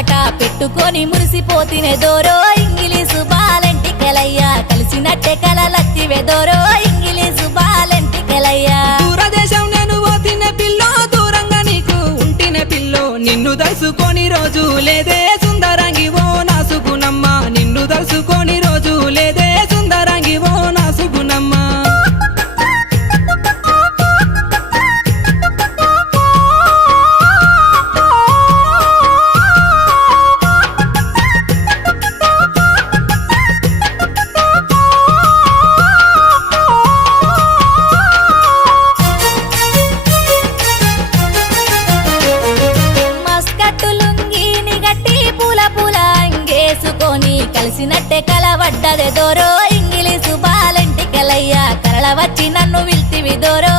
ముచ్చట పెట్టుకొని మురిసిపోతినే దోరో ఇంగిలీసు బాలంటికెలయ్యా కలిసినట్టే కలలత్తివే దోరో ఇంగిలీసు బాలంటికెలయ్యా దూరదేశం నేను పోతిన పిల్లో దూరంగా నీకు ఉంటిన పిల్లో నిన్ను దలుసుకొని రోజు లేదే సుందరంగి ఓ నా సుగుణమ్మ నిన్ను దలుసుకొని రోజు లేదే సుందరంగి ఓ నా సుగుణమ్మ కలిసినట్టే కలవడ్డదే దోరో ఇంగిలీసు బాలంటికెలయ్యా కరళ వచ్చి నన్ను విల్తివి దోరో